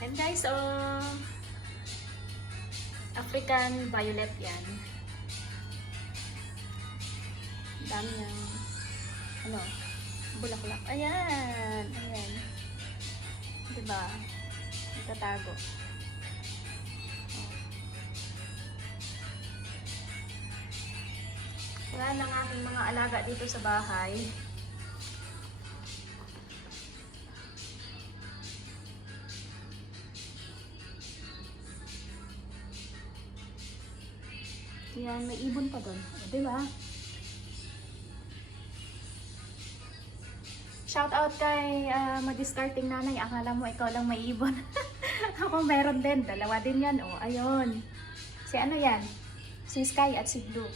And guys, oh, African violet yan. Dami niyang, ano, bulaklak. Ayan, ayan. Diba? Nagtatago. Wala ng aking mga alaga dito sa bahay. Yan, may ibon pa doon. Di ba? Shout out kay uh, madiscarding nanay. Akala mo ikaw lang may ibon. Ako meron din. Dalawa din yan. O, ayun. Si ano yan? Si Sky at si Blue.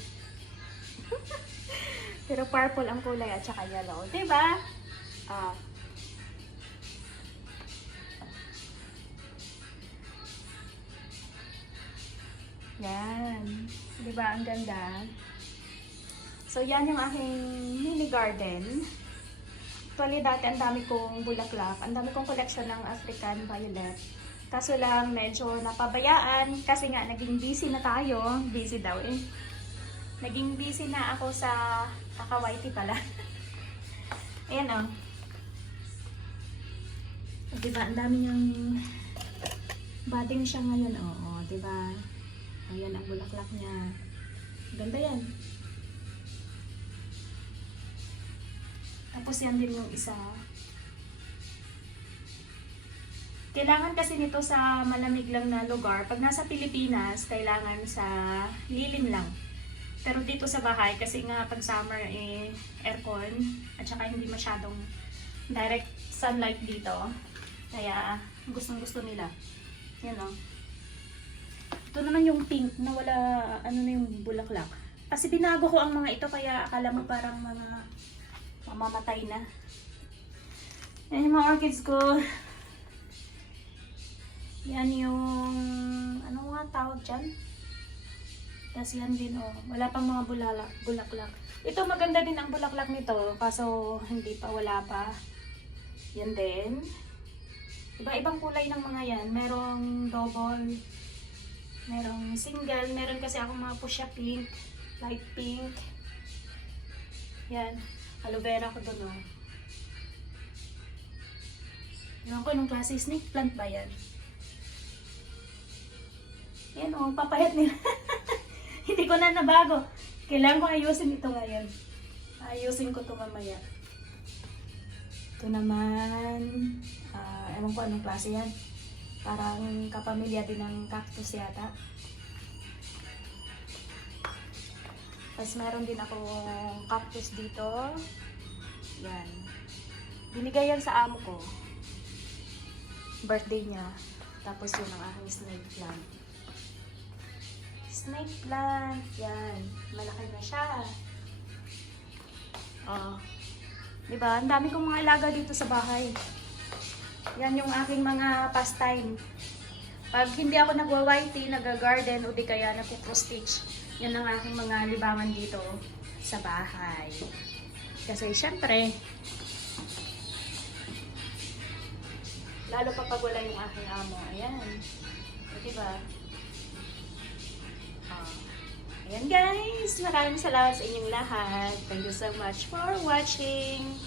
Pero purple ang kulay at saka yellow. Di ba? Ah. Yan. Di ba? Ang ganda. So, yan yung aking mini garden. Actually, dati ang dami kong bulaklak. Ang dami kong collection ng African violet. Kaso lang, medyo napabayaan kasi nga naging busy na tayo. Busy daw eh. Naging busy na ako sa Kakawaiti pala. Ayan. Oh. Diba, ang dami niyang budding siya ngayon. Oo, diba? Ayan ang bulaklak niya. Ganda yan. Tapos yan din yung isa. Kailangan kasi nito sa malamig lang na lugar. Pag nasa Pilipinas, kailangan sa lilim lang. Pero dito sa bahay, kasi nga pag summer, eh, aircon, at saka hindi masyadong direct sunlight dito. Kaya, gustong gusto nila. Yan o. Ito naman yung pink na wala, ano na yung bulaklak. Kasi binago ko ang mga ito, kaya akala mo parang mga mamamatay na. Yan yung mga orchids ko. Yan yung, ano nga tawag dyan? Tapos yan din, oh. Wala pang mga bulala, bulaklak. Ito maganda din ang bulaklak nito, kaso hindi pa, wala pa. Yan din. Iba-ibang kulay ng mga yan. Merong double, merong single, meron kasi akong mga fuchsia pink, light pink. Yan. Aloe vera ko doon, oh. Ewan ko anong klase, snake plant ba yan? Yan, oh, papayat nila. Hindi ko na nabago. Kailangan ko ayusin ito ngayon. Ayusin ko ito mamaya. Ito naman, ah, ewan ko anong klase yan. Parang kapamilya din ng cactus yata. Tapos meron din ako cactus dito. Yan. Binigay yan sa amo ko. Birthday niya. Tapos yun ang aking snake plant. Snake plant. Yan. Malaki na siya. Oh. Diba? Ang dami kong mga alaga dito sa bahay. Yan yung aking mga pastime. Pag hindi ako nagwa-whitey, nag-garden, o di kaya nagpo-stitch, yan ang aking mga libangan dito sa bahay. Kasi syempre, lalo pa pag wala yung aking amo. Ayan. O, diba? Ah. Ayan guys, maraming salamat sa inyong lahat. Thank you so much for watching.